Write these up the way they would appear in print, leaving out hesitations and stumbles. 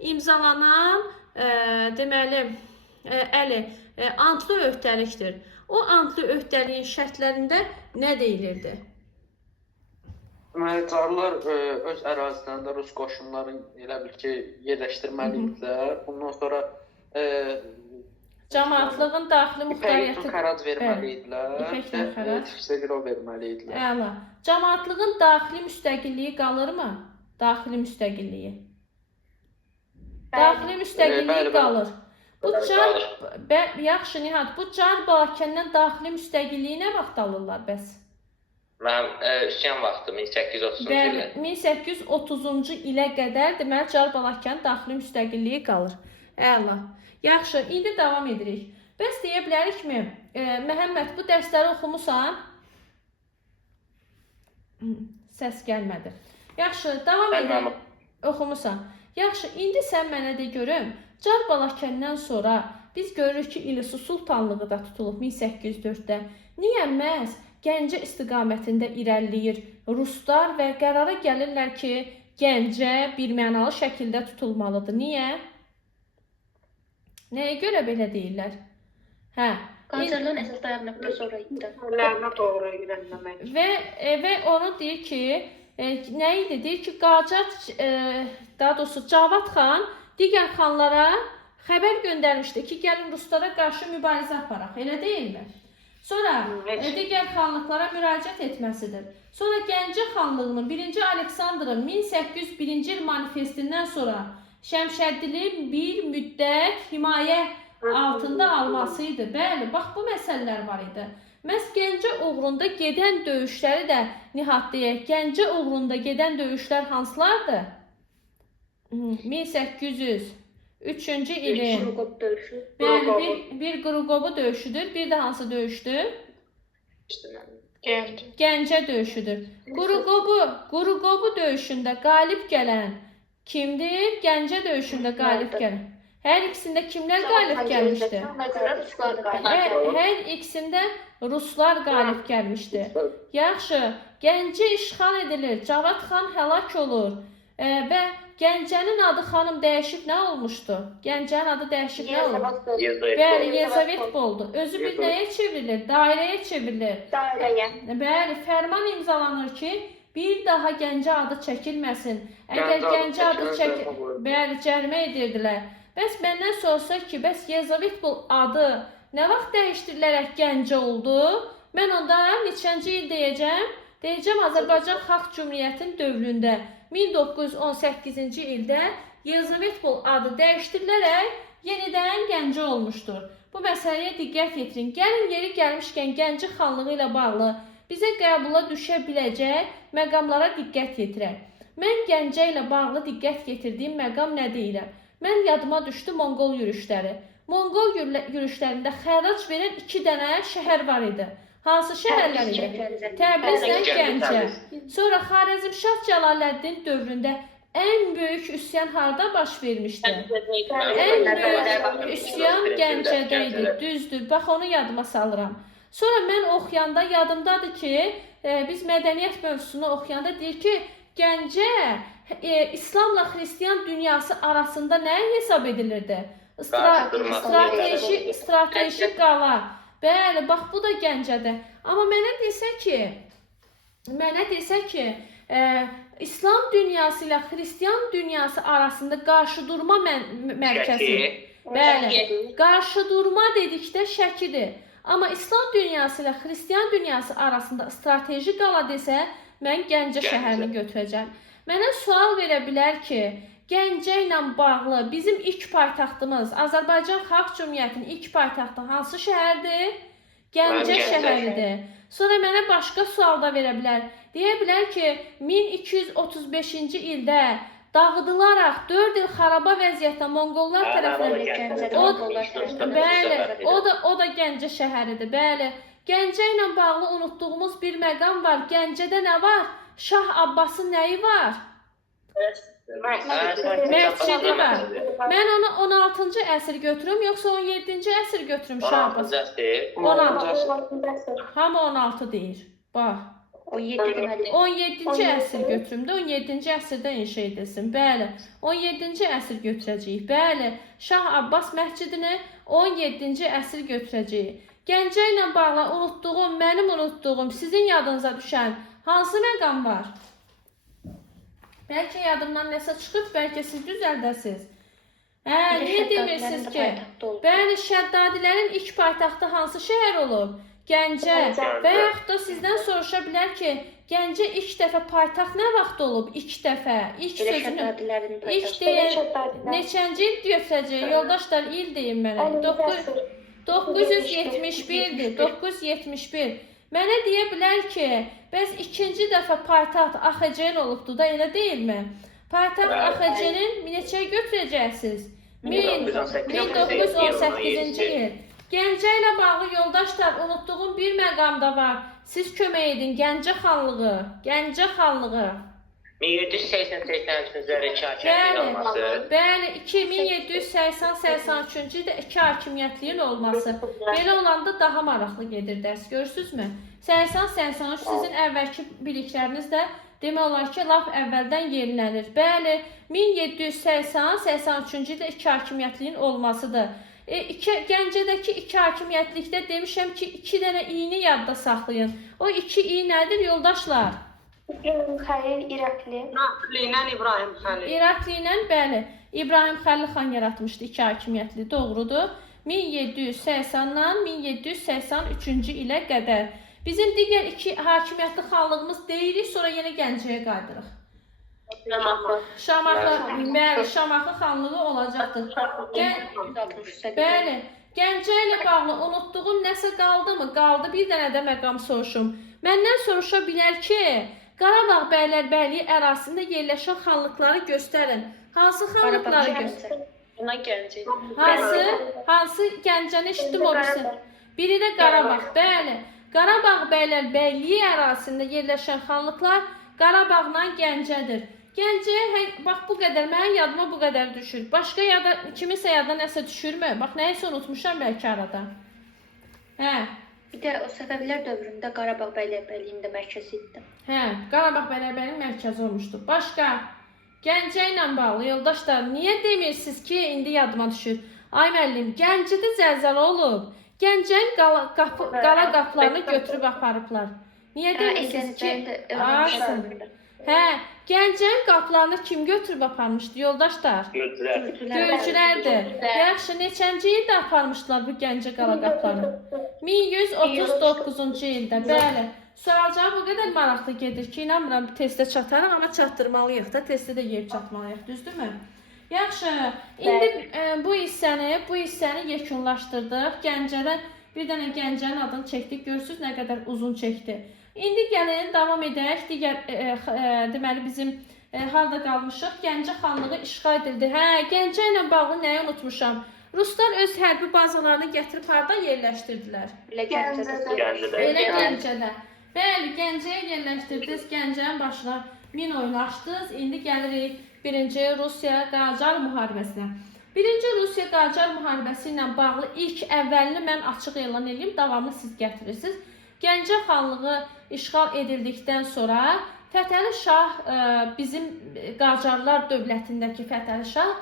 imzalanan deməli antlı öhdəlikdir. O antlı öhdəliyin şərtlərində nə deyilirdi? Deməli, Çarlar öz ərazilərində Rus qoşunlarını elə bil ki, yerləşdirməliydilər. Bundan sonra Cəmaətlığin daxili muxtariyyəti xərac verməliydilər. İpəklə xərac. Tifsə girov verməliydilər. Əla. Cəmaətlığin daxili müstəqilliyi qalırmı? Daxili müstəqilliyi. Daxili müstəqilliyi qalır. Bu yaxşı Nihat, bu Car Balakəndən daxili müstəqilliyi nə vaxt alırlar bəs? Mənim üsyan vaxtı 1830-cu ilə. 1830-cu ilə qədər deməli Car Balakənin daxili müstəqilliyi qalır. Əla. Yaxşı, indi davam edirik. Bəs deyə bilərikmi, Məhəmməd, bu dərsləri oxumusan? Səs gəlmədi. Yaxşı, davam edək. Oxumusan. Yaxşı, indi sən mənə de görüm, Car Balakəndən sonra biz görürük ki, İllisu Sultanlığı da tutulub 1804-də. Niyə məhz Gəncə istiqamətində irəliləyir Ruslar və qərara gəlirlər ki, Gəncə birmənalı şəkildə tutulmalıdır? Niyə? Nəyə görə belə deyirlər? Qacarların əsas dayaq nöqtə sonra idi. Doğru irəliləmək. Və onu deyir ki, nə idi? Deyir ki, Qacar, daha doğrusu Cavad xan digər xanlara xəbər göndərmişdi ki, gəlin Ruslara qarşı mübarizə aparaq. Elə deyilmi? Sonra digər xanlıqlara müraciət etməsidir. Sonra Gəncə xanlığının 1-ci Aleksandrın 1801-ci il manifestindən sonra Şəmşəddili bir müddət himayə altında alması idi. Bəli, bax bu məsələlər var idi. Məhz Gəncə uğrunda gedən döyüşləri də Nihat deyək. Gəncə uğrunda gedən döyüşlər hansılardır? 1803-cü ilin bir Qruqobu döyüşüdür. Bir də hansı döyüşdür? Gəncə döyüşüdür. Qruqobu döyüşündə qalib gələn kimdir? Gəncə döyüşündə qalib gələn. Hər ikisində kimlər qalib gəlmişdi? Hər ikisində Ruslar qalib gəlmişdi. Yaxşı, Gəncə işğal edilir. Cavad xan həlak olur. Və Gəncənin adı xanım dəyişib nə olmuşdu? Gəncənin adı dəyişib nə oldu? Bəli, Yezavetpol oldu. Özü bir nəyə çevrilir? Dairəyə çevrilir. Bəli, fərman imzalanır ki, bir daha Gəncə adı çəkilməsin. Əgər Gəncə adı bəli, cərimə edirdilər. Bəs məndən sorsa ki, bəs Yezavetpol adı nə vaxt dəyişdirilərək Gəncə oldu? Mən onda neçənci il deyəcəm? Deyəcəm, Azərbaycan Xalq Cümhuriyyətinin dövründə 1918-ci ildə Yezavetpol adı dəyişdirilərək yenidən Gəncə olmuşdur. Bu məsələyə diqqət yetirin. Gəlin yeri gəlmişkən Gəncə xanlığı ilə bağlı bizə qəbula düşə biləcək məqamlara diqqət yetirək. Mən Gəncə ilə bağlı diqqət yetirdiyim məqam nə deyirəm? Mən yadıma düşdü Monqol yürüşləri. Monqol yürüşlərində xərac verən 2 dənə şəhər var idi. Hansı şəhərlər idi? Təbrizlə Gəncə. Sonra Xarəzmşah Cəlaləddin dövründə ən böyük üsyan harda baş vermişdi? Ən böyük üsyan Gəncədə idi. Düzdür. Bax onu yadıma salıram. Sonra mən oxuyanda yadımdadır ki, biz mədəniyyət mövzusunu oxuyanda deyir ki, Gəncə İslamla Xristiyan dünyası arasında nə hesab edilirdi? Strateji qala. Bəli, bax bu da Gəncədə. Amma mənə desə ki, İslam dünyası ilə Xristiyan dünyası arasında qarşıdurma mərkəzi. Bəli, qarşıdurma dedikdə Şəkidir. Amma İslam dünyası ilə Xristiyan dünyası arasında strateji qala desə, mən Gəncə şəhərini götürəcəm. Mənə sual verə bilər ki, Gəncə ilə bağlı bizim ilk paytaxtımız, Azərbaycan Xalq Cümhuriyyətinin ilk paytaxtı hansı şəhərdir? Gəncə şəhəridir. Sonra mənə başqa sual da verə bilər. Deyə bilər ki, 1235-ci ildə dağıdılaraq 4 il xaraba vəziyyətdə Monqollar tərəfindən. Bəli, o da Gəncə şəhəridir. Bəli, Gəncə ilə bağlı unutduğumuz bir məqam var. Gəncədə nə var? Şah Abbasın nəyi var? Məscidi var. Mən onu 16-cı əsr götürüm, yoxsa 17-ci əsr götürüm Şah Abbas? 16. Hamı 16 deyir. Bax. 17 deməli. 17-ci əsr götürüm də 17-ci əsrdə inşa edilsin. Bəli. 17-ci əsr götürəcəyik. Bəli. Şah Abbas məscidini 17-ci əsr götürəcəyik. Gəncə ilə bağlı unutduğum, mənim unutduğum, sizin yadınıza düşən hansı məqam var? Bəlkə yadımdan nəsə çıxıb, bəlkə siz düzəldəsiniz. Niyə demirsiniz ki? Bəli, Şəddadilərin ilk paytaxtı hansı şəhər olub? Gəncə. Və yaxud da sizdən soruşa bilər ki, Gəncə ilk dəfə paytaxt nə vaxt olub? İlk dəfə. İlk sözünü. İlk deyil. Neçənci il götürəcək? Yoldaşlar, il deyin mənə. 971-dir. 971. Mənə deyə bilər ki, bəs ikinci dəfə paytaxt AXC-nin olubdur da, elə deyilmi? Paytaxt AXC-nin neçəyə götürəcəksiniz? 1918-ci il. Gəncə ilə bağlı yoldaşlar, unutduğum bir məqam da var. Siz kömək edin, Gəncə xanlığı. Gəncə xanlığı. 1780-83-cü ildə iki hakimiyyətliyin olması. Bəli, 2780-83-cü ildə iki hakimiyyətliyin olması. Belə olanda daha maraqlı gedir dərs, görürsünüzmü? 80-83 sizin əvvəlki bilikləriniz də demək olar ki, laf əvvəldən yenilənir. Bəli, 1780-83-cü ildə iki hakimiyyətliyin olmasıdır. Gəncədəki iki hakimiyyətlikdə demişəm ki, 2 dənə i-ni yadda saxlayın. O 2 i nədir yoldaşlar? İbrahim Xəlil İraqli. İraqli ilə İbrahim Xəlil. İraqli ilə, bəli, İbrahim Xəlil xan yaratmışdı iki hakimiyyətli, doğrudur. 1780-dan 1783-cü ilə qədər. Bizim digər iki hakimiyyətli xanlığımız deyirik, sonra yenə Gəncəyə qaydırıq. Şamaxı xanlığı olacaqdır. Bəli, Gəncə ilə bağlı unutduğum nəsə qaldı mı? Qaldı, bir dənə də məqam soruşum. Məndən soruşa bilər ki, Qarabağ bəylərbəyliyi ərazisində yerləşən xanlıqları göstərin. Hansı xanlıqları göstərin? Hansı Gəncəni eşitdim o birisi? Biri də Qarabağ, bəli. Qarabağ bəylərbəyliyi ərazisində yerləşən xanlıqlar Qarabağla Gəncədir. Gəncəyə, bax bu qədər, mənim yadıma bu qədər düşür. Başqa yada, kimisə yada nəsə düşürmü? Bax, nəyisə unutmuşam bəlkə arada. Bir də o Səfəvilər dövründə Qarabağ bəylərbəyliyin də mərkəzi idi. Qarabağ bəylərbəyliyin mərkəzi olmuşdu. Başqa, Gəncə ilə bağlı yoldaşlar, niyə demirsiniz ki, indi yadıma düşür? Ay müəllim, Gəncədə zəlzələ olub. Gəncənin qara qapılarını götürüb aparıblar. Niyə demirsiniz ki? Gəncənin qapılarını kim götürüb aparmışdı yoldaşlar? Göycülərdir. Yaxşı, neçənci ildə aparmışdılar bu Gəncə qara qapılarını? 1139-cu ildə, bəli. Sual-cavab o qədər maraqlı gedir ki, inanmıram testə çatarıq, amma çatdırmalıyıq da, testə də yerib çatmalıyıq, düzdürmü? Yaxşı, indi bu hissəni yekunlaşdırdıq. Gəncədən bir dənə Gəncənin adını çəkdik, görürsünüz nə qədər uzun çəkdi. İndi gəlin, davam edək. Digər, deməli bizim harada qalmışıq? Gəncə xanlığı işğal edildi. Gəncə ilə bağlı nəyi unutmuşam? Ruslar öz hərbi bazalarını gətirib harada yerləşdirdilər? Elə Gəncədə. Elə Gəncədə. Bəli, Gəncəyə yerləşdirdiniz, Gəncənin başına min oynaşdınız. İndi gəlirik 1-ci Rusiya-Qacar müharibəsinə. 1-ci Rusiya-Qacar müharibəsi ilə bağlı ilk əvvəlini mən açıq elan edeyim, davamlı siz gətirirsiniz. Gəncə xanlığı işğal edildikdən sonra Fətəli Şah, bizim Qacarlar dövlətindəki Fətəli Şah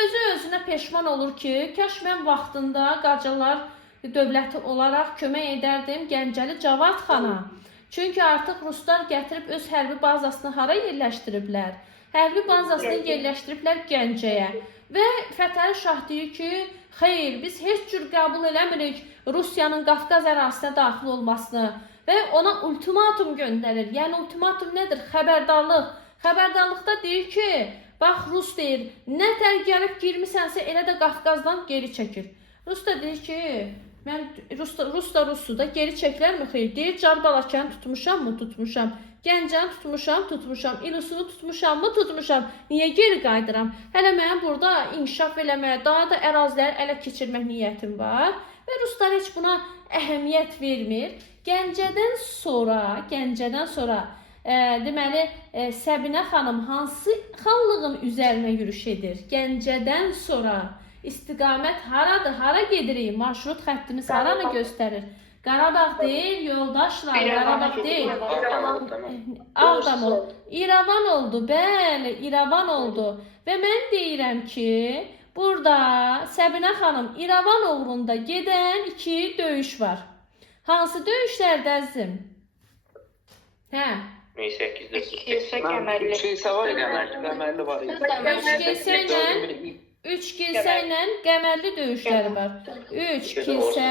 özü-özünə peşman olur ki, kaş mən vaxtında Qacarlar dövləti olaraq kömək edərdim Gəncəli Cavad xana. Çünki artıq Ruslar gətirib öz hərbi bazasını hara yerləşdiriblər? Hərbi bazasını yerləşdiriblər Gəncəyə. Və Fətəli Şah deyir ki, xeyr, biz heç cür qəbul eləmirik Rusiyanın Qafqaz ərazisinə daxil olmasını və ona ultimatum göndərir. Yəni ultimatum nədir? Xəbərdarlıq. Xəbərdarlıqda deyir ki, bax Rus deyir, nə tər gəlib girmisənsə elə də Qafqazdan geri çəkir. Rus da deyir ki, mən Rus da geri çəkilərmi? Xeyr, deyir, Carbalakanı tutmuşam mı? Tutmuşam. Gəncəni tutmuşam. İlusunu tutmuşam mı? Tutmuşam. Niyə geri qaydıram? Hələ mənim burada inkişaf eləməyə, daha da əraziləri ələ keçirmək niyyətim var. Və Ruslar heç buna əhəmiyyət vermir. Gəncədən sonra deməli, Səbinə xanım hansı xanlığın üzərinə yürüş edir? Gəncədən sonra istiqamət haradır? Hara gedirik? Marşrut xəttimiz haranı göstərir? Qarabağ deyil, yoldaşlar, Qarabağ deyil. Ağdam oldu. İrəvan oldu, bəli, İrəvan oldu. Və mən deyirəm ki, burada Səbinə xanım İrəvan uğrunda gedən 2 döyüş var. Hansı döyüşlərdə əzizim? Hə, 1800. Mən 3 kilsə var idi, Qəmərli var idi. 3 kilsə ilə Qəmərli döyüşləri var. 3 kilsə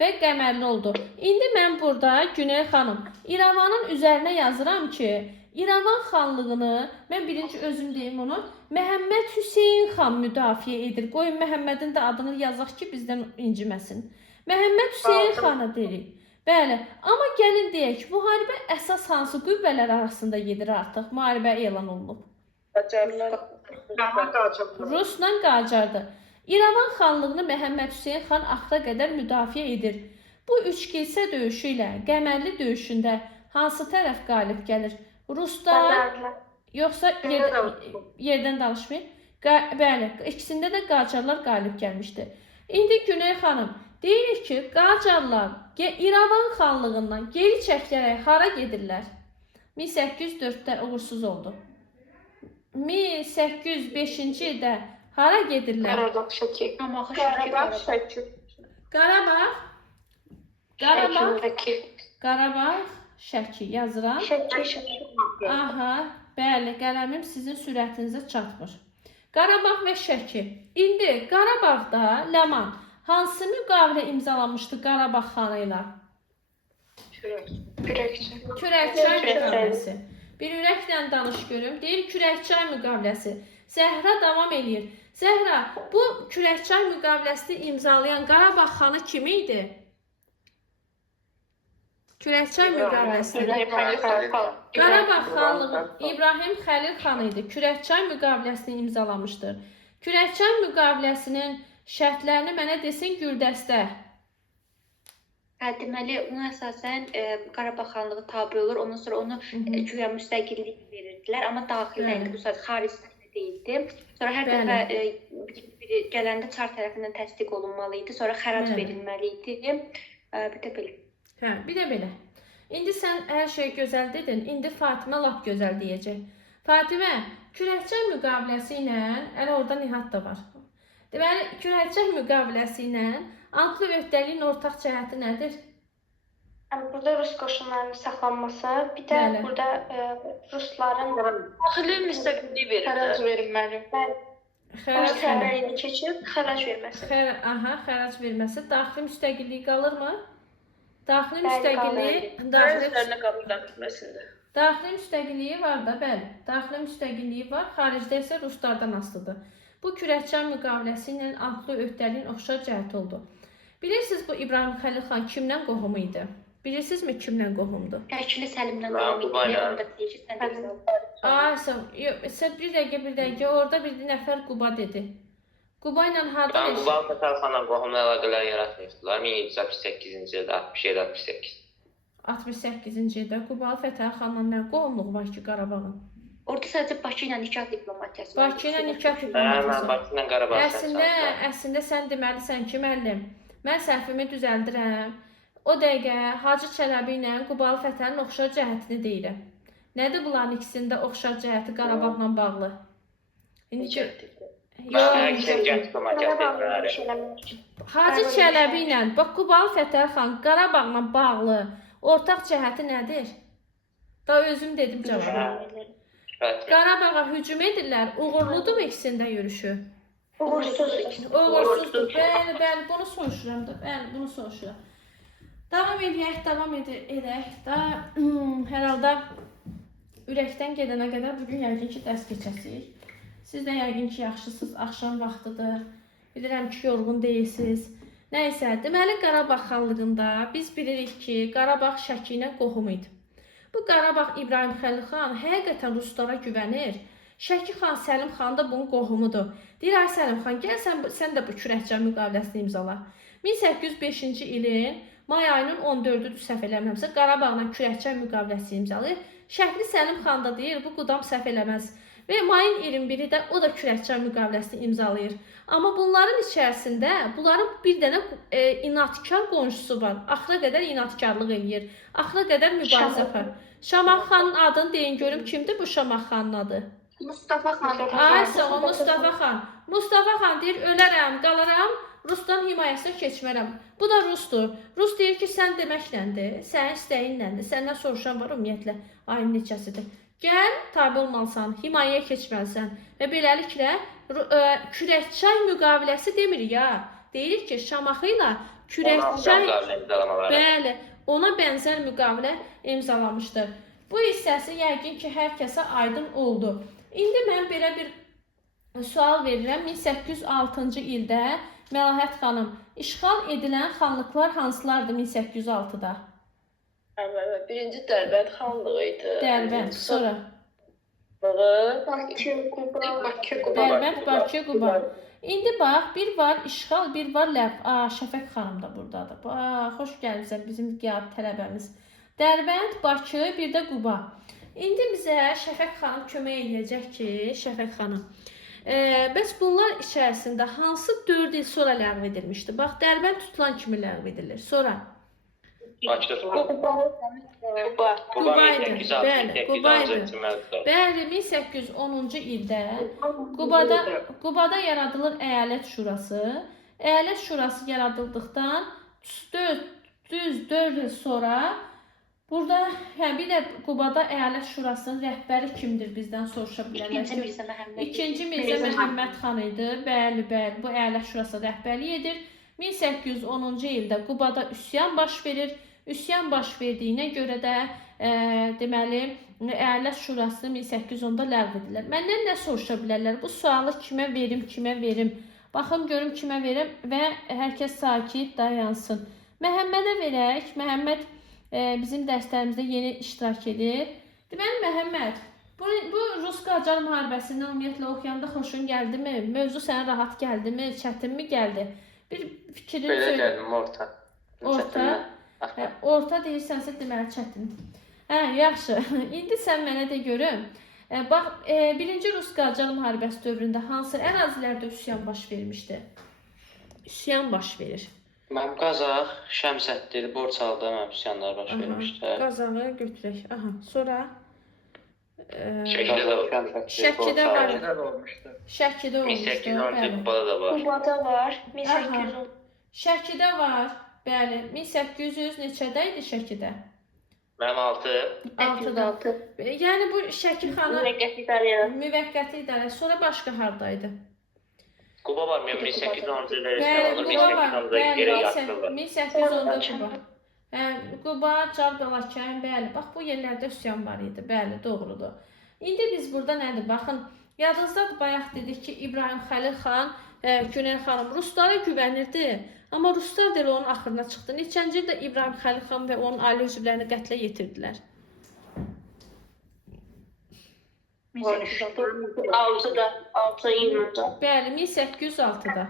və Qəmərli oldu. İndi mən burada Güney xanım İrəvanın üzərinə yazıram ki, İrəvan xanlığını, mən birinci özüm deyim onu, Məhəmməd Hüseyn xan müdafiə edir. Qoyun Məhəmmədin də adını yazaq ki, bizdən inciməsin. Məhəmməd Hüseyn xanı deyirik. Bəli, amma gəlin deyək, müharibə əsas hansı qüvvələr arasında gedir artıq? Müharibə elan olunub. Rusla Qacardır. İrəvan xanlığını Məhəmməd Hüseyn xan axıra qədər müdafiə edir. Bu 3 kilsə döyüşü ilə Qəmərli döyüşündə hansı tərəf qalib gəlir? Ruslar, yoxsa yerdən danışmayın? Bəli, ikisində də Qacarlar qalib gəlmişdi. İndi Güney xanım, deyirik ki, Qacarlar İrəvan xanlığından geri çəkilərək hara gedirlər? 1804-də uğursuz oldu. 1805-ci ildə hara gedirlər? Qarabağ, Şəki yazıram. Aha, bəli, qələmim sizin sürətinizə çatmır. Qarabağ və Şəki. İndi Qarabağda Ləman hansı müqavilə imzalamışdı Qarabağ xanı ilə? Kürəkçay müqaviləsi. Bir ürəklə danış görüm. Deyir Kürəkçay müqaviləsi. Zəhra davam eləyir. Zəhra, bu Kürəkçay müqaviləsini imzalayan Qarabağ xanı kim idi? Kürəkçay müqaviləsi. Qarabağ xanlığı İbrahim Xəlil xan idi. Kürəkçay müqaviləsini imzalamışdır. Kürəkçay müqaviləsinin şərtlərini mənə desin Güldəstə. Deməli, ona əsasən Qarabağ xanlığı tabe olur. Ondan sonra onu güya müstəqillik verirdilər. Amma daxildə idi, bu saat xaricdə deyildi. Sonra hər dəfə biri gələndə çar tərəfindən təsdiq olunmalı idi. Sonra xərac verilməli idi. Bir də belə. Hə, bir də belə. İndi sən hər şey gözəl dedin. İndi Fatimə lap gözəl deyəcək. Fatimə, Kürəkçay müqaviləsi ilə, elə orada Nihat da var. Deməli, Kürəkçay müqaviləsi ilə antlı öhdəliyin ortaq cəhəti nədir? Burada Rus qoşunlarının saxlanması, bir də burada Rusların daxili müstəqillik verilməli. Xərac təməlini keçib xərac verməsi. Aha, xərac verməsi. Daxili müstəqillik qalırmı? Daxili müstəqilliyi daxili müstəqilliyi var da, bəli. Daxili müstəqilliyi var, xaricdə isə Ruslardan asılıdır. Bu Kürəkçay müqaviləsi ilə antlı öhdəliyin oxşar cəhəti oldu. Bilirsiniz bu İbrahim Xəlil xan kimdən qohumu idi? Bilirsinizmi kimdən qohumdur? Şəkili Səlimdən qohumu idi. Sən bir dəqiqə, orada bir nəfər Quba dedi. Quba ilə harda eşit? Quba Fətəl xanla qohumla əlaqələr yaratmışdılar. 1768-ci ildə, 67-68. 68-ci ildə Qubalı Fətəl xanla nə qohumluq var ki, Qarabağın? Orada sadəcə Bakı ilə nikah diplomatiyası var. Bakı ilə nikah diplomatiyası. Bakı ilə Qarabağ. Əslində sən deməlisən ki, müəllim, mən səhvimi düzəldirəm. O dəqiqə Hacı Çələbi ilə Qubalı Fətəlin oxşar cəhətini deyirəm. Nədir bunların ikisində oxşar cəhəti Qarabağla bağlı? Hacı Çələbi ilə, bax Qubalı Fətəl xan Qarabağla bağlı ortaq cəhəti nədir? Da özüm dedim cavabı. Qarabağa hücum edirlər, uğurludur mu ikisində yürüşü? Uğursuzdur. Bəli, bunu soruşuram da. Bəli, bunu soruşuram. Davam edək da. Hər halda ürəkdən gedənə qədər bugün yəqin ki, dərs keçəsirik. Siz də yəqin ki, yaxşısınız, axşam vaxtıdır. Bilirəm ki, yorğun deyilsiniz. Nəysə, deməli Qarabağ xanlığında biz bilirik ki, Qarabağ Şəki ilə qohum idi. Bu Qarabağ İbrahim Xəlil xan həqiqətən Ruslara güvənir. Şəki xan Səlim xan da bunun qohumudur. Deyir, ay Səlim xan, gəl sən də bu Kürəkçay müqaviləsini imzala. 1805-ci ilin may ayının 14-dür, səhv eləmirəmsə, Qarabağla Kürəkçay müqaviləsi imzalayır. Şəkli Səlim xan da deyir, bu qudam səhv eləməz. və mayın 21-i də o da kürəkçay müqaviləsini imzalayır. Amma bunların içərisində bunların bir dənə inadkar qonşusu var. Axıra qədər inadkarlıq eləyir. Axıra qədər mübarizə aparır. Şamaxı xanın adını deyin görüm kimdir bu Şamaxı xanın adı? Mustafa xan. Aysa o Mustafa xan. Mustafa xan deyir ölərəm, qalaram, Rusdan himayəsinə keçmərəm. Bu da Rusdur. Rus deyir ki, sən deməkləndi, sənin istəyinləndi. Səndən soruşan var ümumiyyətlə ayın neçəsidir. Gəl, tabi olmalısan, himayəyə keçməlisən. Və beləliklə kürəkçay müqaviləsi demir ya. Deyirik ki, Şamaxı ilə kürəkçay bəli, ona bənzər müqavilə imzalamışdır. Bu hissəsi yəqin ki, hər kəsə aydın oldu. İndi mən belə bir sual verirəm. 1806-cı ildə Məlahət xanım, işğal edilən xanlıqlar hansılardır 1806-da? Birinci Dərbənd xanlığı idi. Dərbənd, sonra Bakı, Quba. Dərbənd, Bakı, Quba. İndi bax, bir var işğal, bir var ləv. Şəfək xanım da buradadır. Xoş gəlibsən bizim qiyab tələbəmiz. Dərbənd, Bakı, bir də Quba. İndi bizə Şəfək xanım kömək edəcək ki, Şəfək xanım. Bəs bunlar içərisində hansı 4 il sonra ləğv edilmişdi? Bax, Dərbənd tutulan kimi ləğv edilir. Sonra? Bakı. Quba idi. Bəli, Quba idi. Bəli, 1810-cu ildə Qubada yaradılır əyalət şurası. Əyalət şurası yaradıldıqdan düz 4 il sonra burada bir də Qubada əyalət şurasının rəhbəri kimdir bizdən soruşa bilərlər. İkinci Mirzə Məhəmməd xan idi. Bəli, bu əyalət şurası rəhbərlik edir. 1810-cu ildə Qubada üsyan baş verir. Üsyan baş verdiyinə görə də deməli əyalət şurasını 1810-da ləğv edirlər. Məndən nə soruşa bilərlər? Bu sualı kimə verim? Baxın görüm kimə verim və hər kəs sakit dayansın. Məhəmmədə verək. Məhəmməd bizim dərslərimizdə yeni iştirak edir. Deməli Məhəmməd, bu Rus-Qacar müharibəsindən ümumiyyətlə oxuyanda xoşun gəldimi? Mövzu sənə rahat gəldimi? Çətinmi gəldi? Bir fikrini Belə söyle. gəldim orta. Orta deyirsənsə deməli çətin. Yaxşı. İndi sən mənə de görüm. Bax, 1-ci Rus-Qacar müharibəsi dövründə hansı ərazilərdə üsyan baş vermişdi? Üsyan baş verir. Mənim Qazax, Şəmsəddir, Borçalıda mənim üsyanlar baş vermişdi. Qazağı götürək. Sonra Şəkidə var. Şəkidə olmuşdu. 1810-cu Qubada da var. Qubada var. 1810. Şəkidə var. Bəli, 1800 neçədə idi Şəkidə? Mənim 6-da. Yəni bu Şəki xanı müvəqqəti idarə. Sonra başqa hardaydı? Quba var, 1810-cu ildə Bəli, Quba var. 1810-da 1810-da Quba. Quba, Carbalakən, bəli. Bax, bu yerlərdə üsyan var idi. Bəli, doğrudur. İndi biz burada nədir? Baxın, yadınızdadır, bayaq dedik ki, İbrahim Xəlil xan, Günel xanım Ruslara güvənirdi. Amma Ruslar da elə onun axırına çıxdı. Neçənci ildə İbrahim Xəlil xan və onun ailə üzvlərini qətlə yetirdilər? 6-20-da. Bəli, 1806-da.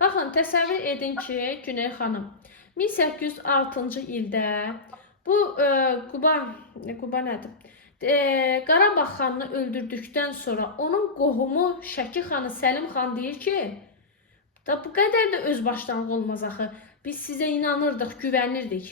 Baxın, təsəvvür edin ki, Günel xanım, 1806-cı ildə bu Quba nədir? Qarabağ xanını öldürdükdən sonra onun qohumu Şəki xanı Səlim xan deyir ki, da bu qədər də özbaşdanlıq olmaz axı. Biz sizə inanırdıq, güvənirdik.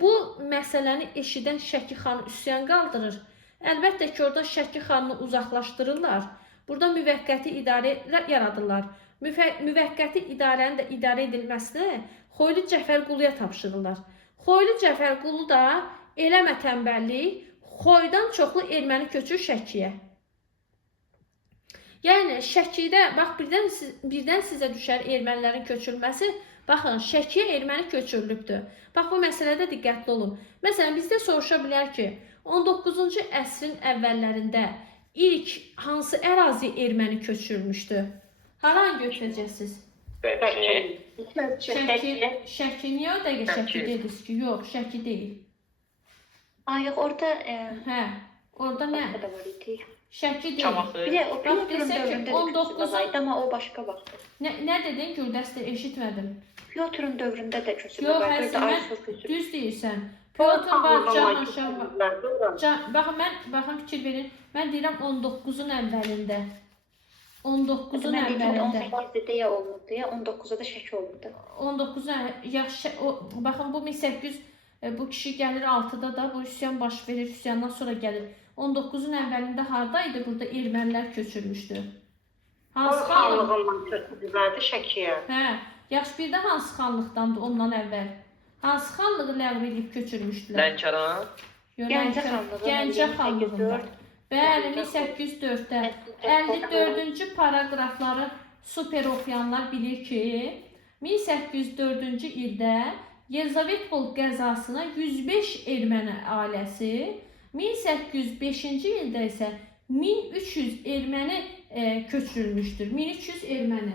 Bu məsələni eşidən Şəki xan üsyan qaldırır. Əlbəttə ki, orada Şəki xanını uzaqlaşdırırlar. Burada müvəqqəti idarə yaradırlar. Müvəqqəti idarənin də idarə edilməsini Xoylu Cəfərquluya tapşırırlar. Xoylu Cəfərqulu da eləmə tənbəllik, Xoydan çoxlu erməni köçür Şəkiyə. Yəni Şəkidə, bax birdən sizə düşər ermənilərin köçürülməsi. Baxın, Şəkiyə erməni köçürülübdür. Bax bu məsələdə diqqətli olun. Məsələn, bizdə soruşa bilər ki, 19-cu əsrin əvvəllərində ilk hansı ərazi erməni köçürülmüşdü? Haranı götürəcəksiniz? Şəki. Niyə o dəqiqə Şəki dediniz ki? Yox, Şəki deyil. Yox, orada orada nə? Şəki deyil. Bir də o Pyotrun dövründə də köçürülübdü, amma o başqa vaxt. Nə dedin Güldəstə? Eşitmədim. Pyotrun dövründə də Yox, köçürülübdü. düz deyirsən. Pyotr var, Cahanşah var. Baxın fikir verin. Mən deyirəm 19-un əvvəlində. 19-un Mən deyirəm əvvəlində. 18-də ya olurdu ya 19-da da şək olurdu. 19-un yaxşı baxın bu 1800 bu kişi gəlir 6-da da bu üsyan baş verir. Üsyandan sonra gəlir. 19-un əvvəlində hardaydı? Burada ermənilər köçürmüşdü. Hansı xanlıq? Xanlığından köçürdülərdi Şəkiyə. Hə, yaxşı bir də hansı xanlıqdandı ondan əvvəl? Hansı xanlığı ləğv edib köçürmüşdülər? Lənkəran. Gəncə xanlığı. Gəncə xanlığında. Bəli, 1804-də 54-cü paragrafları super oxuyanlar bilir ki, 1804-cü ildə Yelizavetpol qəzasına 105 erməni ailəsi, 1805-ci ildə isə 1300 erməni köçürülmüşdür. 1300 erməni.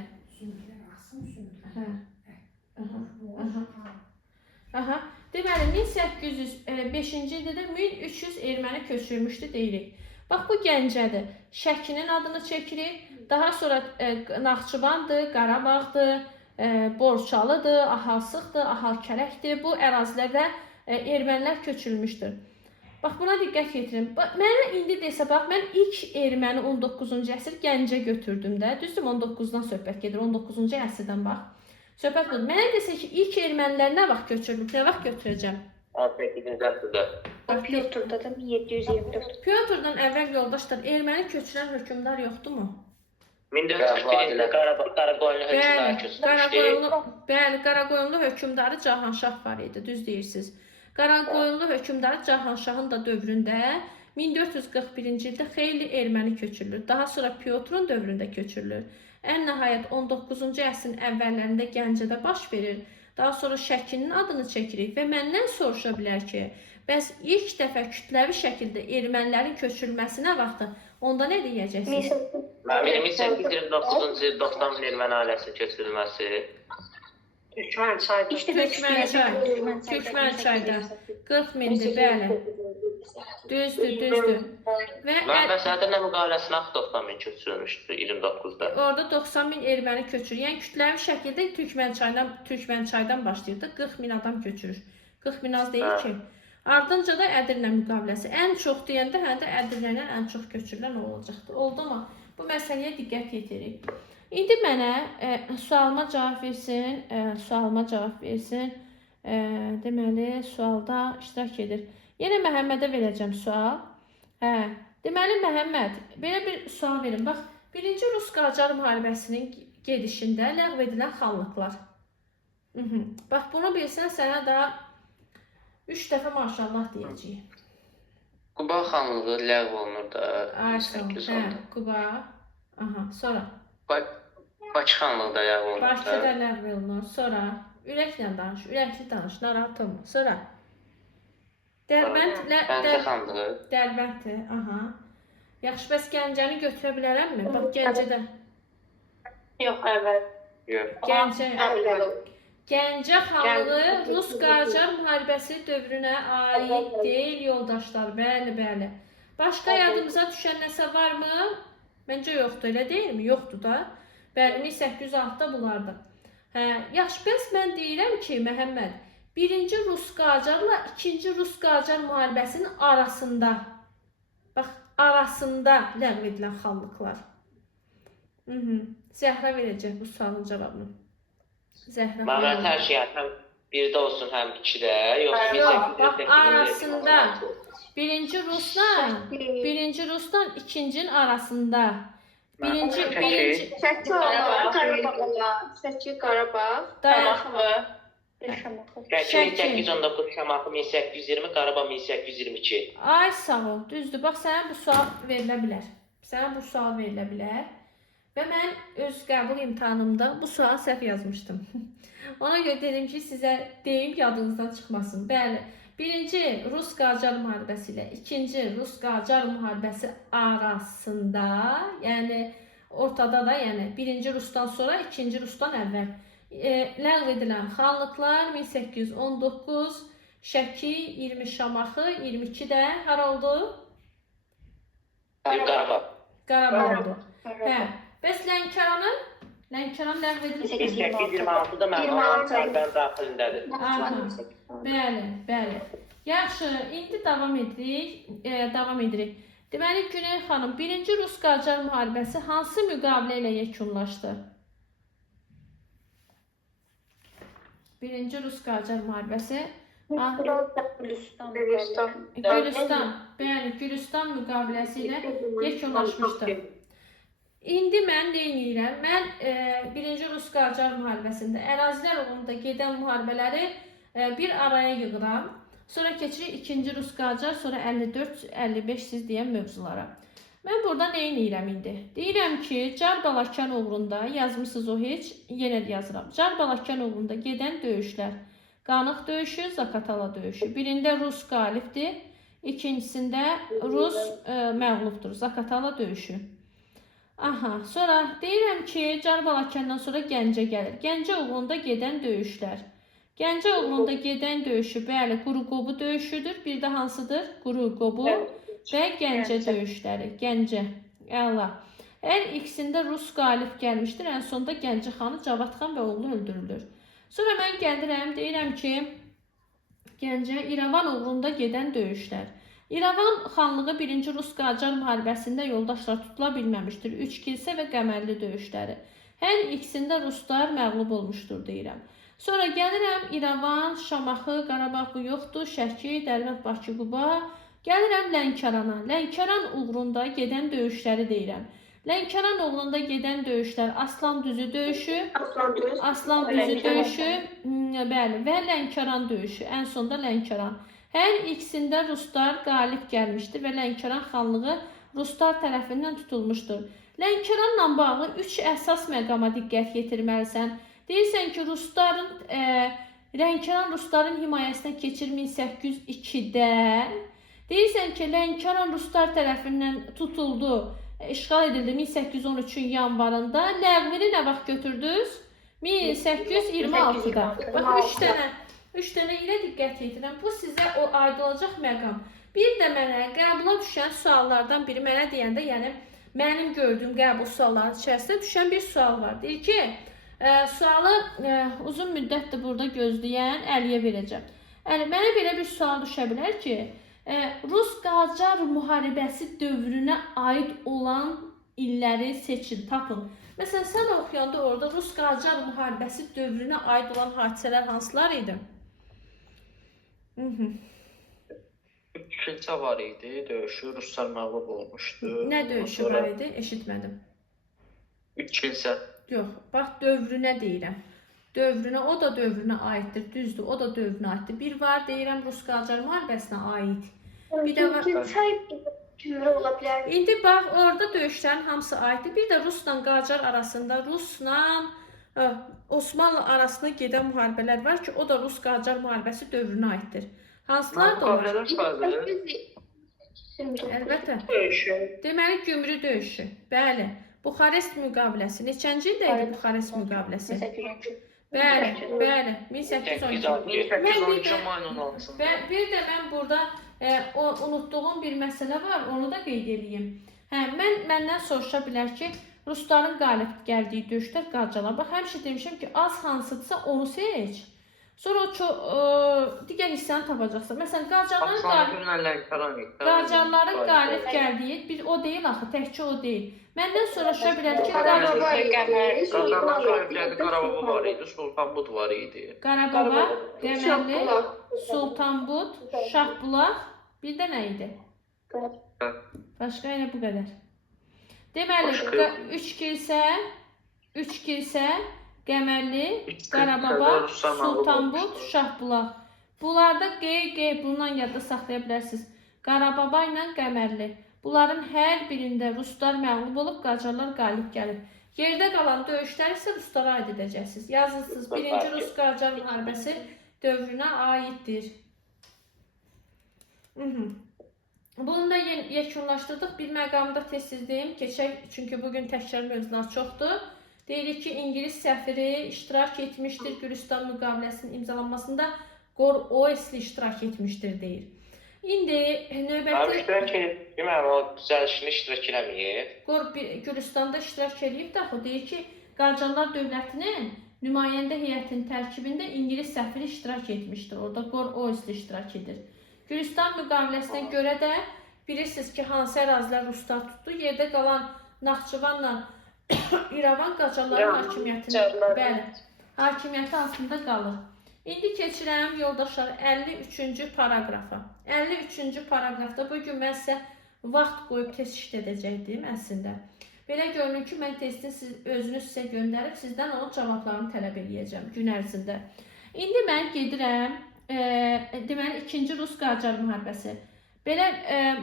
Aha. Deməli 1805-ci ildə də 1300 erməni köçürülmüşdü deyirik. Bax bu Gəncədir. Şəkinin adını çəkirik. Daha sonra Naxçıvandır, Qarabağdır, Borçalıdır, Ahasıqdır, Ahalkələkdir. Bu ərazilərdə ermənilər köçürülmüşdür. Bax buna diqqət yetirin. Mənə indi desə bax mən ilk erməni 19-cu əsr Gəncə götürdüm də. Düzdür 19-dan söhbət gedir. 19-cu əsrdən bax. Söhbət budur. Mənə desə ki ilk ermənilər nə vaxt köçürülüb, nə vaxt götürəcəm? 18-ci əsrdə. Pyotrda da 1724. Pyotrdan əvvəl yoldaşlar erməni köçürən hökmdar yoxdurmu? 1441-də Qaraqoyunlu hökmdarı köçürmüşdü. Bəli, Qaraqoyunlu hökmdarı Cahanşah var idi, düz deyirsiniz. Qaraqoyunlu hökmdarı Cahanşahın da dövründə 1441-ci ildə xeyli erməni köçürülür. Daha sonra Pyotrun dövründə köçürülür. Ən nəhayət 19-cu əsrin əvvəllərində Gəncədə baş verir. Daha sonra Şəkinin adını çəkirik və məndən soruşa bilər ki, bəs ilk dəfə kütləvi şəkildə ermənilərin köçürülməsinə vaxtı onda nə deyəcəksiniz? Mənim 1829-cu il 90 min erməni ailəsi köçürülməsi. Türkmənçayda 40 mindir, bəli. Düzdür. Mən məsələdə nə müqaviləsinə 90 min köçürülmüşdü 29-da. Orada 90 min erməni köçürür. Yəni kütləvi şəkildə Türkmənçaydan başlayır da 40 min adam köçürür. 40 min az deyil ki. Ardınca da Ədirlə müqaviləsi. Ən çox deyəndə həm də Ədirlənə ən çox köçürülən olacaqdır. Oldu mu? Bu məsələyə diqqət yetirik. İndi mənə sualıma cavab versin. Deməli, sualda iştirak edir. Yenə Məhəmmədə verəcəm sual. Deməli, Məhəmməd, belə bir sual verin. Bax, 1-ci Rus-Qacar müharibəsinin gedişində ləğv edilən xanlıqlar. Bax, bunu bilsən, sənə daha 3 dəfə maşallah deyəcəyik. Quba xanlığı ləğv olunur da. Quba. Sonra. Bakı xanlığı da ləğv olunur da. Bakı da ləğv olunur. Sonra. Ürəklə danış, ürəkli danış, narahat olma. Sonra. Gəncə xanlığı. Dərbənddir, Yaxşı, bəs Gəncəni götürə bilərəmmi? Bax, Gəncədə. Yox, əvvəl. Yox. Gəncə xanlığı Rus-Qacar müharibəsi dövrünə aid deyil, yoldaşlar. Bəli. Başqa yadımıza düşən nəsə varmı? Məncə yoxdur, elə deyilmi? Yoxdur da. Bəli, 1806-da bunlardır. Yaxşı, bəs mən deyirəm ki, Məhəmməd, 1-ci Rus-Qacarla 2-ci Rus-Qacar müharibəsinin arasında, bax, arasında ləğv edilən xanlıqlar. Zəhra verəcək bu sualın cavabını. Zəhra. Mən hər şey həm 1-də olsun, həm 2-də, yoxsa 1808-də. Arasında. 1-ci Rusla 2-cinin arasında. Şəki, Qarabağ, Şəki 1819, Şamaxı 1820, Qarabağ 1822. Ay sağ ol, düzdür. Bax, sənə bu sual verilə bilər. Və mən öz qəbul imtahanımda bu sualı səhv yazmışdım. Ona görə dedim ki, sizə deyim, yadınızdan çıxmasın. Bəli, 1-ci Rus-Qacar müharibəsi ilə 2-ci Rus-Qacar müharibəsi arasında, yəni ortada da, yəni 1-ci Rusdan sonra 2-ci Rusdan əvvəl ləğv edilən xanlıqlar 1819, Şəki, 20 Şamaxı, 22 də hara oldu? Qarabağ oldu. Bəs Lənkəranın? Lənkəran ləğv edildi. 1826-da mənim daxilindədir. Bəli. Yaxşı, indi davam edirik. Deməli, Güney xanım, 1-ci Rus-Qacar müharibəsi hansı müqavilə ilə yekunlaşdı? 1-ci Rus-Qacar müharibəsi Gülüstan, bəli, Gülüstan müqaviləsi ilə yekunlaşmışdı. İndi mən nə edirəm? Mən 1-ci Rus-Qacar müharibəsində ərazilər uğrunda gedən müharibələri bir araya yığıram. Sonra keçirik 2-ci Rus-Qacar, sonra 54-55 siz deyən mövzulara. Mən burada nə edirəm indi? Deyirəm ki, Car-Balakən uğrunda, yazmısınız o heç, yenə də yazıram. Car-Balakən uğrunda gedən döyüşlər. Qanıq döyüşü, Zakatala döyüşü. Birində Rus qalibdir, ikincisində Rus məğlubdur, Zakatala döyüşü. Aha, sonra deyirəm ki, Car-Balakəndən sonra Gəncə gəlir. Gəncə uğrunda gedən döyüşlər. Gəncə uğrunda gedən döyüşü, bəli, Quruqobu döyüşüdür. Bir də hansıdır? Quruqobu və Gəncə döyüşləri. Gəncə, əla. Hər ikisində Rus qalib gəlmişdir. Ən sonunda Gəncə xanı Cavad xan və oğlu öldürülür. Sonra mən gəldirəm, deyirəm ki, Gəncə, İrəvan uğrunda gedən döyüşlər. İrəvan xanlığı 1-ci Rus-Qacar müharibəsində yoldaşlar tutula bilməmişdir. Üç kilsə və Qəmərli döyüşləri. Hər ikisində Ruslar məğlub olmuşdur, deyirəm. Sonra gəlirəm İrəvan, Şamaxı, Qarabağ bu yoxdur, Şəki, Dərbənd, Bakı, Quba. Gəlirəm Lənkərana. Lənkəran uğrunda gedən döyüşləri deyirəm. Lənkəran uğrunda gedən döyüşlər Aslan Düzü döyüşü, Aslan Düzü döyüşü, bəli, və Lənkəran döyüşü. Ən sonda Lənkəran. Hər ikisində Ruslar qalib gəlmişdir və Lənkəran xanlığı Ruslar tərəfindən tutulmuşdur. Lənkəranla bağlı 3 əsas məqama diqqət yetirməlisən. Deyirsən ki, Lənkəran Rusların himayəsinə keçir 1802-də. Deyirsən ki, Lənkəran Ruslar tərəfindən tutuldu, işğal edildi 1813-ün yanvarında. Ləğvini nə vaxt götürdünüz? 1826-da. Bax, 3 dənə ilə diqqət yetirirəm. Bu sizə o aid olacaq məqam. Bir də mənə qəbula düşən suallardan biri mənə deyəndə, yəni mənim gördüyüm qəbul suallarının içərisində düşən bir sual var. Deyir ki, sualı uzun müddətdir burada gözləyən Əliyə verəcəm. Mənə belə bir sual düşə bilər ki, Rus-Qacar müharibəsi dövrünə aid olan illəri seçin, tapın. Məsələn, sən oxuyanda orada Rus-Qacar müharibəsi dövrünə aid olan hadisələr hansılar idi? Kilsə var idi, döyüşü, Ruslar məğlub olmuşdu. Nə döyüşü var idi? Eşitmədim. Kilsə. Yox, bax dövrünə deyirəm. Dövrünə, o da dövrünə aiddir, düzdür, o da dövrünə aiddir. Bir var, deyirəm, Rus-Qacar müharibəsinə aid. Bir də var. Cümlə ola bilər. İndi bax, orada döyüşlərin hamısı aiddir. Bir də Rusla Qacar arasında, Rusla Osmanlı arasında gedən müharibələr var ki, o da Rus-Qacar müharibəsi dövrünə aiddir. Hansılar da olur? Əlbəttə. Deməli, Gümrü döyüşü. Bəli. Buxarest müqaviləsi. Neçənci ildə idi Buxarest müqaviləsi? Bəli, bəli. 1812 mayın 16-sında. Bir də mən burada unutduğum bir məsələ var, onu da qeyd edeyim. Məndən soruşa bilər ki, Rusların qalib gəldiyi döyüşlər Qacarlar. Bax, həmişə demişəm ki, az hansıdırsa onu seç. Sonra digər hissəni tapacaqsan. Məsələn, Qacarların qalib gəldiyi bir o deyil axı, təkcə o deyil. Məndən soruşa bilər ki, Qacarlar qalib gəldi, Qarababa var idi, Sultanbud var idi. Qarababa, Qəmərli, Sultanbud, Şahbulaq, bir də nə idi? Başqa elə bu qədər. Deməli, 3 kilsə, Qəmərli, Qarababa, Sultanbud, Şahbulaq. Bunlarda bundan yadda saxlaya bilərsiniz. Qarababa ilə Qəmərli. Bunların hər birində Ruslar məğlub olub, Qacarlar qalib gəlib. Yerdə qalan döyüşləri isə Ruslara aid edəcəksiniz. Yazırsınız, 1-ci Rus-Qacar müharibəsi dövrünə aiddir. Bunu da yekunlaşdırdıq. Bir məqamda tez-tez deyim, keçək, çünki bugün təkrar mövzular çoxdur. Deyirik ki, İngilis səfiri iştirak etmişdir, Gülüstan müqaviləsinin imzalanmasında Qor-Oesli iştirak etmişdir, deyir. İndi növbəti... İştirak edib, o düzəlişini iştirak eləməyib. Gülüstanda iştirak edib də, o deyir ki, Qacarlar dövlətinin nümayəndə heyətinin tərkibində İngilis səfiri iştirak etmişdir. Orada Qor-Oesli iştirak edir. Gürcistan müqaviləsinə görə də bilirsiniz ki, hansı ərazilər ruslar tutdu. Yerdə qalan Naxçıvanla İrəvan Qacarların hakimiyyəti altında qalır. İndi keçirəm yoldaşlar 53-cü paragrafa. 53-cü paragrafda bugün mən sizə vaxt qoyub test işit edəcəkdim əslində. Belə görünür ki, mən testin özünüz sizə göndərib, sizdən onun cavablarını tələb edəcəm gün ərzində. İndi mən gedirəm, deməli, 2-ci Rus-Qacar müharibəsi. Belə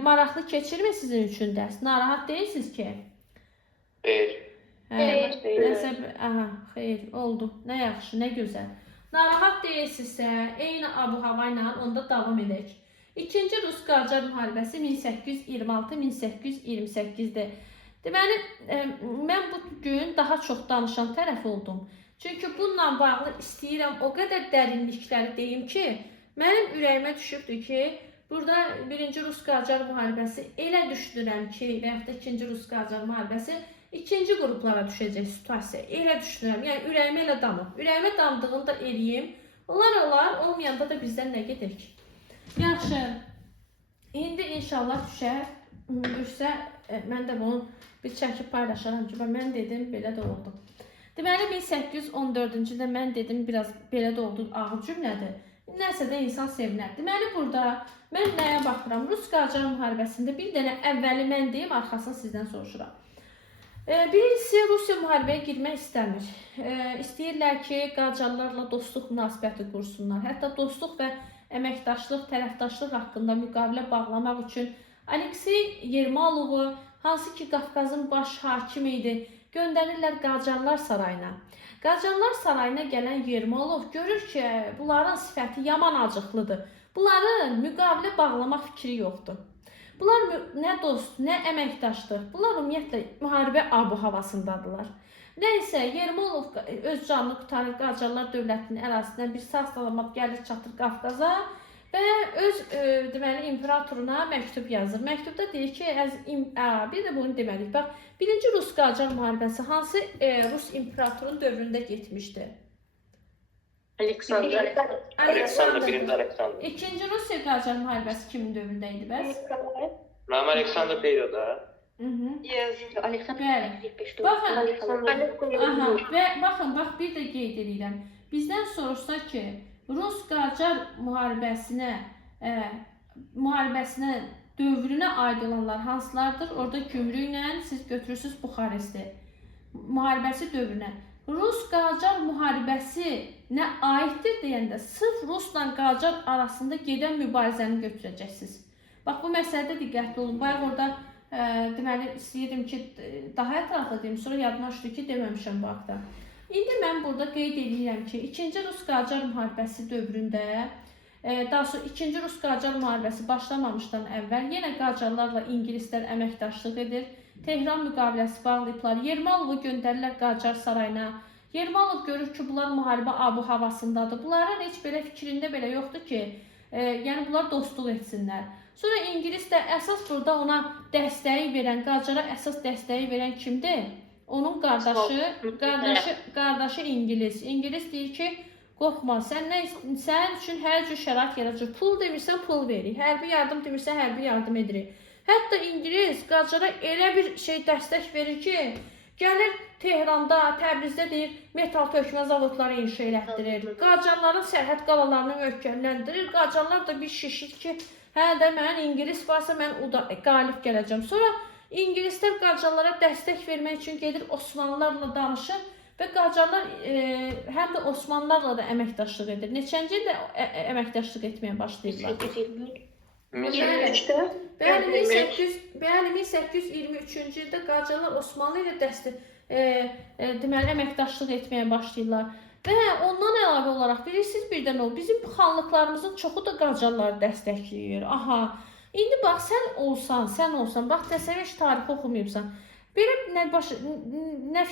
maraqlı keçirmi sizin üçün dərs? Narahat deyilsiniz ki? Xeyr, oldu. Nə yaxşı, nə gözəl. Narahat deyilsinizsə, eyni abu-hava ilə onda davam edək. 2-ci Rus-Qacar müharibəsi 1826-1828-dir. Deməli, mən bu gün daha çox danışan tərəf oldum. Çünki bununla bağlı istəyirəm o qədər dərinlikləri deyim ki, mənim ürəyimə düşübdür ki, burada 1-ci Rus-Qacar müharibəsi elə düşünürəm ki, və yaxud da 2-ci Rus-Qacar müharibəsi ikinci qruplara düşəcək situasiya. Elə düşünürəm, yəni ürəyimə elə damıb. Ürəyimə damdığını da eləyim. Olar, olmayanda da bizdən nə gedək? Yaxşı, indi inşallah düşsə, mən də bunu bir çəkib paylaşaram ki, mən dedim, belə də oldu. Deməli, 1814-cü ildə mən dedim, biraz belə də oldu, ağır cümlədir. Nəsə də insan sevinər. Deməli, burada mən nəyə baxıram? Rus-Qacar müharibəsində bir dənə əvvəli mən deyim, arxasını sizdən soruşuram. Birincisi, Rusiya müharibəyə girmək istəmir. İstəyirlər ki, Qacarlarla dostluq münasibəti qursunlar. Hətta dostluq və əməkdaşlıq, tərəfdaşlıq haqqında müqavilə bağlamaq üçün Aleksey Yermalovu, hansı ki Qafqazın baş hakimi idi, göndərirlər Qacarlar sarayına. Qacarlar sarayına gələn Yermalov görür ki, bunların sifəti yaman acıqlıdır. Bunların müqavilə bağlamaq fikri yoxdur. Bunlar nə dost, nə əməkdaşdır. Bunlar ümumiyyətlə müharibə abu-havasındadılar. Nəysə, Yermalov öz canını qutarır, Qacarlar dövlətinin ərazisindən bir sağ-salamat gəlir, çatır Qafqaza və öz deməli imperatoruna məktub yazır. Məktubda deyir ki, bir də bunu demədik. Bax, 1-ci Rus-Qacar müharibəsi hansı Rus imperatorun dövründə getmişdi? Aleksandr 1-ci Aleksandr. 2-ci Rusiya-Qacar müharibəsi kimin dövründə idi bəs? Nam Aleksandr deyil o da. Bəli. Baxın, bir də qeyd edirəm. Bizdən soruşsa ki, Rus-Qacar müharibəsinə dövrünə aid olanlar hansılardır? Orada gümrüklə siz götürürsünüz Buxaresti. Müharibəsi dövrünə. Rus-Qacar müharibəsi nə aiddir deyəndə sırf Rusla Qacar arasında gedən mübarizəni götürəcəksiniz. Bax, bu məsələdə diqqətli olun. Bayaq orada deməli istəyirdim ki, daha ətraflı deyim, sonra yadına düşdü ki, deməmişəm bu haqda. İndi mən burada qeyd edirəm ki, 2-ci Rus-Qacar müharibəsi dövründə, daha sonra 2-ci Rus-Qacar müharibəsi başlamamışdan əvvəl yenə Qacarlarla ingilislər əməkdaşlıq edir. Tehran müqaviləsi bağlayıblar. Yermalovu göndərirlər Qacar sarayına. Yermalov görür ki, bunlar müharibə abu-havasındadır. Bunların heç belə fikrində belə yoxdur ki, yəni bunlar dostluq etsinlər. Sonra İngilis də əsas burada ona dəstəyi verən, Qacara əsas dəstəyi verən kimdir? Onun qardaşı İngilis. İngilis deyir ki, qorxma, sənin üçün hər cür şərait yaradacaq. Pul demirsən, pul veririk. Hərbi yardım demirsən, hərbi yardım edirik. Hətta İngilis Qacara elə bir dəstək verir ki, gəlir Tehranda, Təbrizdə deyir, metal tökmə zavodları inşa elətdirir. Qacarların sərhəd qalalarını möhkəmləndirir. Qacarlar da bir şişir ki, hə də mən İngilis varsa mən qalib gələcəm. Sonra İngilislər Qacarlara dəstək vermək üçün gedir Osmanlılarla danışır və Qacarlar həm də Osmanlılarla da əməkdaşlıq edir. Neçənci ildə əməkdaşlıq etməyə başlayırlar? 1823-cü ildə Qacarlar Osmanlı ilə deməli əməkdaşlıq etməyə başlayırlar. Və ondan əlavə olaraq bilirsiniz birdən o, bizim xanlıqlarımızın çoxu da Qacarları dəstəkləyir. Aha, indi bax sən olsan, bax təsəvvür heç tarixi oxumayıbsan. Belə nə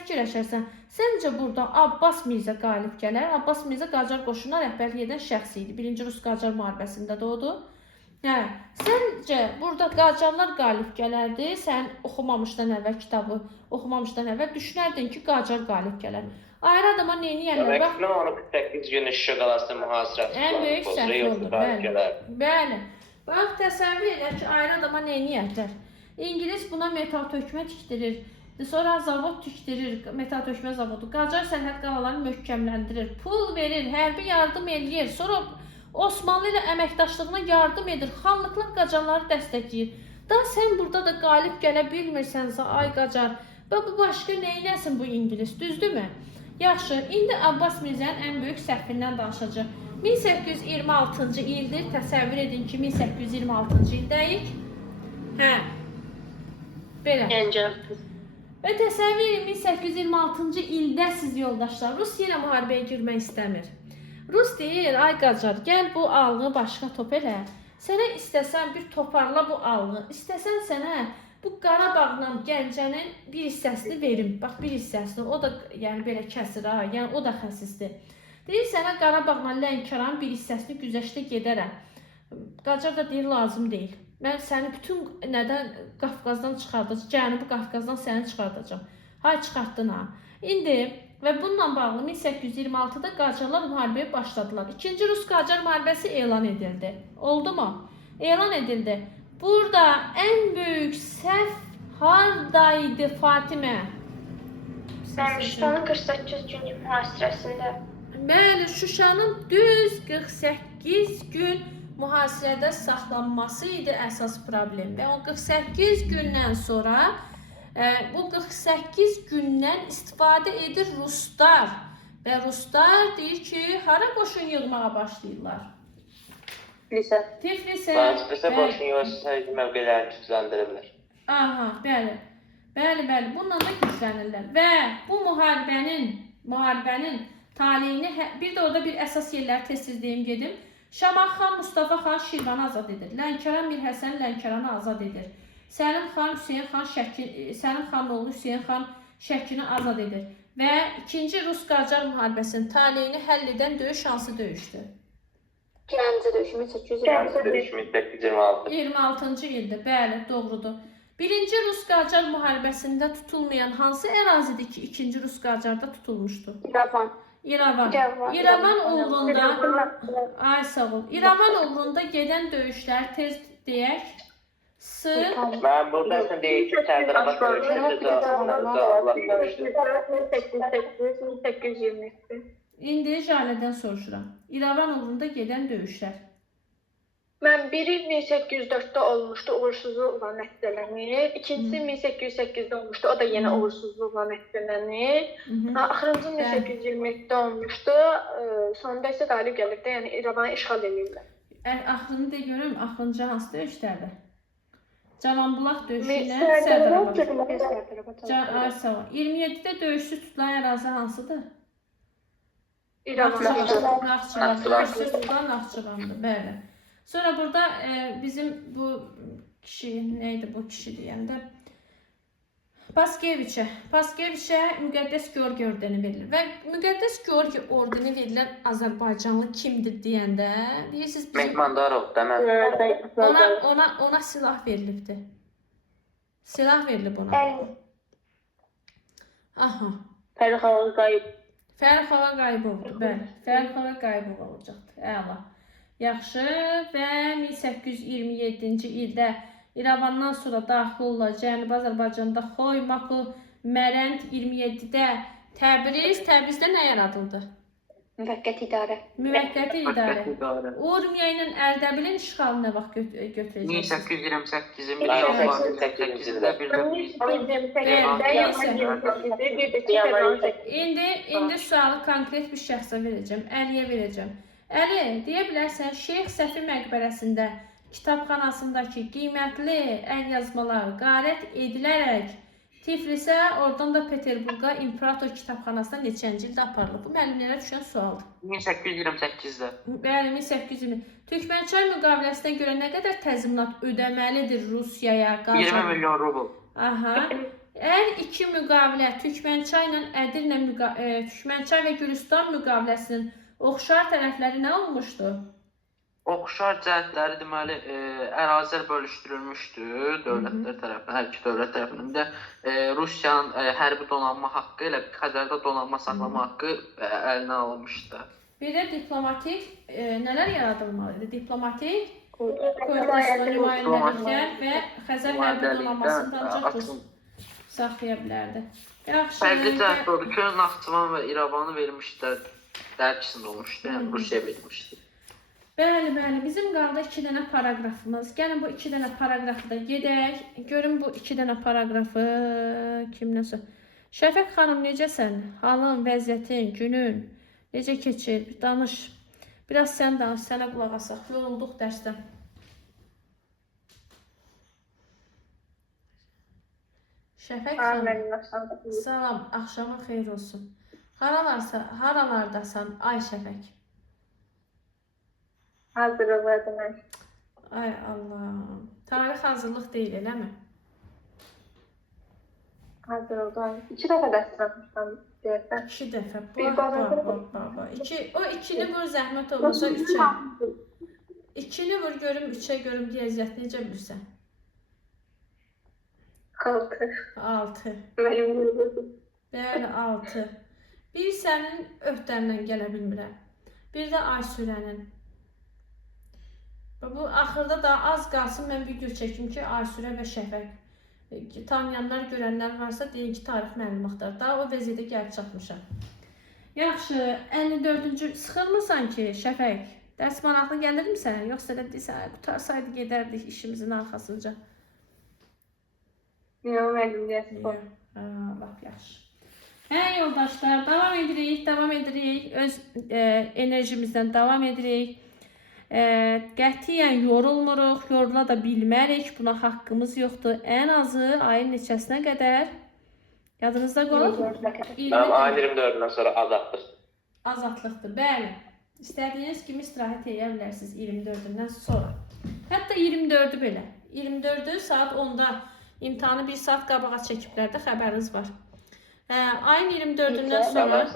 fikirləşərsən? Səncə burada Abbas Mirzə qalib gələr? Abbas Mirzə Qacar qoşununa rəhbərlik edən şəxs idi. 1-ci Rus-Qacar müharibəsində də odur. Hə, səncə burada Qacarlar qalib gələrdi? Sən oxumamışdan əvvəl kitabı oxumamışdan əvvəl düşünərdin ki, Qacar qalib gələr. Ayrı adama neyini yerlər? Bax, 18 gün işə qalası mühasirəsi ən böyük səhv oldu. Bəli. Bax, təsəvvür edək ki, ayrı adama nə edər? İngilis buna metal tökmə tikdirir. Sonra zavod tikdirir, metal tökmə zavodu. Qacar sərhəd qalalarını möhkəmləndirir. Pul verir, hərbi yardım eləyir. Sonra Osmanlı ilə əməkdaşlığına yardım edir. Xanlıqlar Qacarları dəstəkləyir. Da sən burada da qalib gələ bilmirsənsə, ay Qacar, bu başqa nə eləsin bu İngilis, düzdürmü? Yaxşı, indi Abbas Mirzənin ən böyük səhvindən danışacaq. 1826-cı ildir, təsəvvür edin ki, 1826-cı ildəyik. Hə, belə. Gəncə. Və təsəvvür edin, 1826-cı ildə siz yoldaşlar, Rusiya ilə müharibəyə girmək istəmir. Rus deyir, ay Qacar, gəl bu alğı başqa top elə. Sənə istəsən bir toparla bu alğı, istəsən sənə bu Qarabağla Gəncənin bir hissəsini verim. Bax, bir hissəsini, o da yəni belə kəsir ha, yəni o da xəsisdir. Deyir, sənə Qarabağla Lənkəranın bir hissəsini güzəştə gedərəm. Qacar da deyir, lazım deyil. Mən səni bütün nədən Qafqazdan çıxardacağım, Cənubi Qafqazdan səni çıxardacağım. Hay, çıxartdın ha. İndi və bununla bağlı 1826-da Qacarlar müharibəyə başladılar. İkinci Rus-Qacar müharibəsi elan edildi. Oldu mu? Elan edildi. Burada ən böyük səhv hardaydı Fatimə? Şuşanın 48-cü mühasirəsində. Bəli, Şuşanın düz 48 gün mühasirədə saxlanması idi əsas problem. Və o 48 gündən sonra bu 48 gündən istifadə edir Ruslar. Və Ruslar deyir ki, hara qoşun yığmağa başlayırlar? Tiflisə. Tiflisə qoşun yığırsa mövqelərini gücləndirə bilər. Aha, bəli. Bəli, bununla da güclənirlər. Və bu müharibənin taleyini, bir də orada bir əsas yerləri tez-tez deyim gedim. Şamaxan Mustafa xan Şirvanı azad edir. Lənkəran Mirhəsən Lənkəranı azad edir. Səlim xan Hüseyn xan Səlim xanın oğlu Hüseyn xan Şəkini azad edir. Və 2-ci Rus-Qacar müharibəsinin taleyini həll edən döyüş hansı döyüşdür? Gəncə döyüşü 1826. Döyüş 1826. 26-cı ildir, bəli, doğrudur. 1-ci Rus-Qacar müharibəsində tutulmayan hansı ərazidir ki, 2-ci Rus-Qacarda tutulmuşdu? İrəvan uğrunda, ay sağ ol, İrəvan uğrunda gedən döyüşlər tez deyək, Mən burada deyir ki, Sərdarabad döyüşü cavablaşdırmışdır. 1827. İndi Jalədən soruşuram. İrəvan uğrunda gedən döyüşlər. Mən biri 1804-də olmuşdu, uğursuzluqla nəticələnir. İkincisi 1808-də olmuşdu, o da yenə uğursuzluqla nəticələnir. Axırıncı 1827-də olmuşdu, sonunda isə qalib gəlirdi, yəni İrəvanı işğal edirlər. Axırını de görüm, axırıncı hansı döyüşlərdə? Calanbulaq döyüşü ilə Sərdarabad. 27-də döyüşsüz tutulan ərazi hansıdır? Naxçıvan. Döyüşsüz tutulan Naxçıvandır, bəli. Sonra burada bizim bu kişi, neydi bu kişi deyəndə? Paskeviçə Müqəddəs Georgi ordeni verilir. Və Müqəddəs Georgi ordeni verilən Azərbaycanlı kimdir deyəndə, deyirsiniz Mehmandarov demək. Ona silah verilibdir. Silah verilib ona. Aha. Fərxağa qayıb. Fərxağa Qayıbovdur, bəli. Fərxağa Qayıbov olacaqdır. Əla. Yaxşı, və 1827-ci ildə İrəvandan sonra daxil olar Cənubi Azərbaycanda Xoy, Maku, Mərənd, 27-də Təbrizdə nə yaradıldı? Müvəqqəti idarə. Müvəqqəti idarə. Urmiya ilə Ərdəbilin işğalı nə vaxt götürəcəksiniz? 1828-ci İndi sualı konkret bir şəxsə verəcəm, Əliyə verəcəm. Əli, deyə bilərsən, Şeyx Səfi məqbərəsində kitabxanasındakı qiymətli əlyazmalar qarət edilərək Tiflisə, oradan da Peterburqa İmperator kitabxanasına neçənci ildə aparılıb? Bu müəllimlərə düşən sualdır. 1828-də. Bəli, 1820. Türkmənçay müqaviləsinə görə nə qədər təzminat ödəməlidir Rusiyaya? 20 milyon rubl. Aha. Əgər iki müqavilə Türkmənçay ilə Ədirnə Türkmənçay və Gülüstan müqaviləsinin oxşar tərəfləri nə olmuşdu? Oxşar cəhətləri deməli ərazilər bölüşdürülmüşdü dövlətlər tərəfindən, hər iki dövlət tərəfindən də Rusiyanın hərbi donanma haqqı ilə Xəzərdə donanma saxlama haqqı əlinə alınmışdı. Bir də diplomatik nələr yaradılmalı idi? Diplomatik Koordinasiya nümayəndəliklər və Xəzər hərbi donanmasını da ancaq Rus Nümayəndəlikdən saxlaya bilərdi. Yaxşı. fərqli cəhət odur ki, Naxçıvan və İrəvanı vermişlər. Dərkisində olmuşdu, yəni Rusiya vermişdi. Bəli, bəli. Bizim qaldı 2 dənə paraqrafımız. Gəlin bu 2 dənə paraqrafı da gedək. Görün bu 2 dənə paraqrafı kimdən sonra. Şəfəq xanım necəsən? Halın, vəziyyətin, günün necə keçir? Bir danış. Biraz sən danış, sənə qulaq asaq. Yorulduq dərsdən. Şəfəq xanım. Salam, axşamın xeyir olsun. Haralardasan, ay Şəfəq? Hazırladım mən. Ay Allah. Tarix hazırlıq deyil, eləmi? Hazırladım. 2 dəfə dərs çalışmışam deyəsən. 2 dəfə. Bir Baba. O 2-ni vur zəhmət olmasa 3-ə. 2-ni vur görüm 3-ə görüm riyaziyyat necə bilirsən? 6. 6. Mənim Bəli, 6. Bir sənin öhdəndən gələ bilmirəm. Bir də Aysürənin. Bu axırda da az qalsın mən video çəkim ki, Aysürə və Şəfəq. Tanıyanlar, görənlər varsa deyin ki, tarix müəllimi axtar. Daha o vəziyyətə gəlib çatmışam. Yaxşı, 54-cü sıxılmırsan ki, Şəfəq? Dərs maraqlı gəlirmi sənə? Yoxsa da deyirsən, qutarsaydı gedərdik işimizin arxasınca. Yox, mənim deyəsən. Lap yaxşı. Hə yoldaşlar, davam edirik. Öz enerjimizdən davam edirik. Qətiyyən yorulmuruq, yorula da bilmərik. Buna haqqımız yoxdur. Ən azı ayın neçəsinə qədər yadınızda qoyun. Ayın 24-dən sonra azadlıq. Azadlıqdır, bəli. İstədiyiniz kimi istirahət edə bilərsiniz 24-dən sonra. Hətta 24-ü belə. 24-ü saat 10-da imtahanı 1 saat qabağa çəkiblər də xəbəriniz var. Ayın 24-dən sonra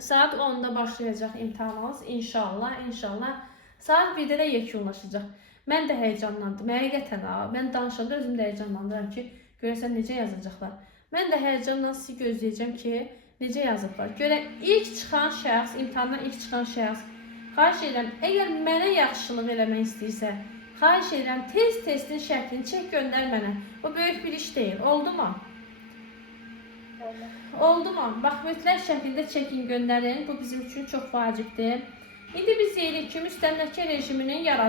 saat 10-da başlayacaq imtahanımız inşallah. Saat 1-də də yekunlaşacaq. Mən də həyecanlandım. Həqiqətən mən danışanda özüm də həyecanlanıram ki, görəsən necə yazacaqlar. Mən də həyecanla sizi gözləyəcəm ki, necə yazıblar. Görə ilk çıxan şəxs, imtahandan ilk çıxan şəxs, xahiş edirəm, əgər mənə yaxşılıq eləmək istəyirsə, xahiş edirəm, testin şəklini çək göndər mənə. Bu böyük bir iş deyil, oldu mu? Oldu mu? Bax, mütləq şəkildə çəkin göndərin. Bu bizim üçün çox vacibdir. İndi biz deyirik ki, müstəmləkə rejiminin yaradılması.